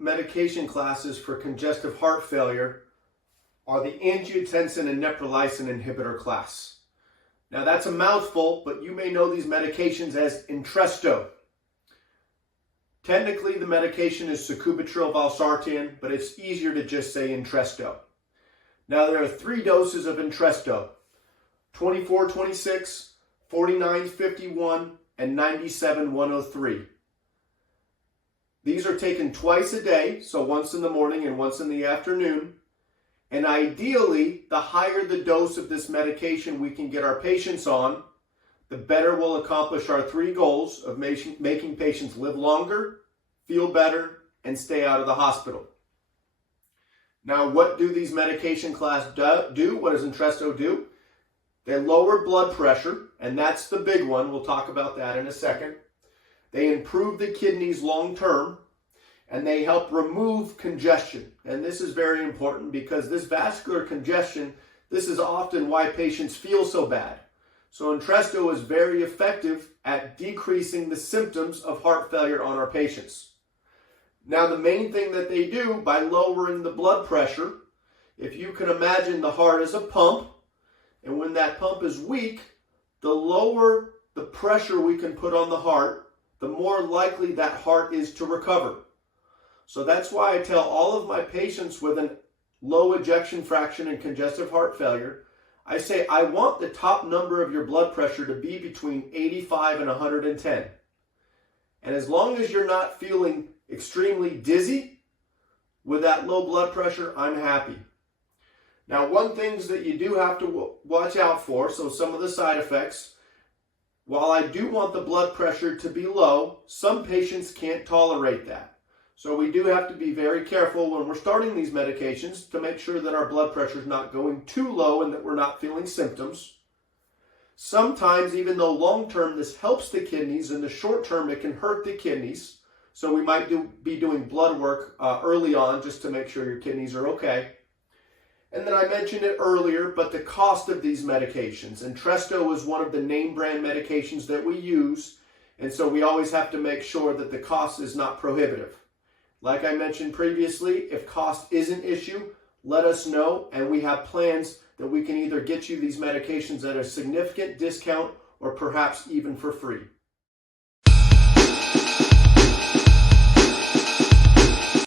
medication classes for congestive heart failure are the angiotensin and neprilysin inhibitor class. Now that's a mouthful, but you may know these medications as Entresto. Technically, the medication is Sacubitril Valsartan, but it's easier to just say Entresto. Now there are 3 doses of Entresto: 24-26, 49-51, and 97-103. These are taken twice a day, so once in the morning and once in the afternoon. And ideally, the higher the dose of this medication we can get our patients on, the better we'll accomplish our 3 goals of making patients live longer, feel better, and stay out of the hospital. Now, what do these medication classes do? What does Entresto do? They lower blood pressure, and that's the big one. We'll talk about that in a second. They improve the kidneys long term, and they help remove congestion. And this is very important because this vascular congestion, this is often why patients feel so bad. So Entresto is very effective at decreasing the symptoms of heart failure on our patients. Now, the main thing that they do by lowering the blood pressure, if you can imagine the heart as a pump, and when that pump is weak, the lower the pressure we can put on the heart, the more likely that heart is to recover. So that's why I tell all of my patients with a low ejection fraction and congestive heart failure, I say, I want the top number of your blood pressure to be between 85 and 110. And as long as you're not feeling extremely dizzy with that low blood pressure, I'm happy. Now, one thing that you do have to watch out for, so some of the side effects, while I do want the blood pressure to be low, some patients can't tolerate that. So we do have to be very careful when we're starting these medications to make sure that our blood pressure is not going too low and that we're not feeling symptoms. Sometimes, even though long term this helps the kidneys, in the short term it can hurt the kidneys. So we might be doing blood work early on just to make sure your kidneys are okay. And then I mentioned it earlier, but the cost of these medications. Entresto is one of the name brand medications that we use, and so we always have to make sure that the cost is not prohibitive. Like I mentioned previously, if cost is an issue, let us know, and we have plans that we can either get you these medications at a significant discount or perhaps even for free.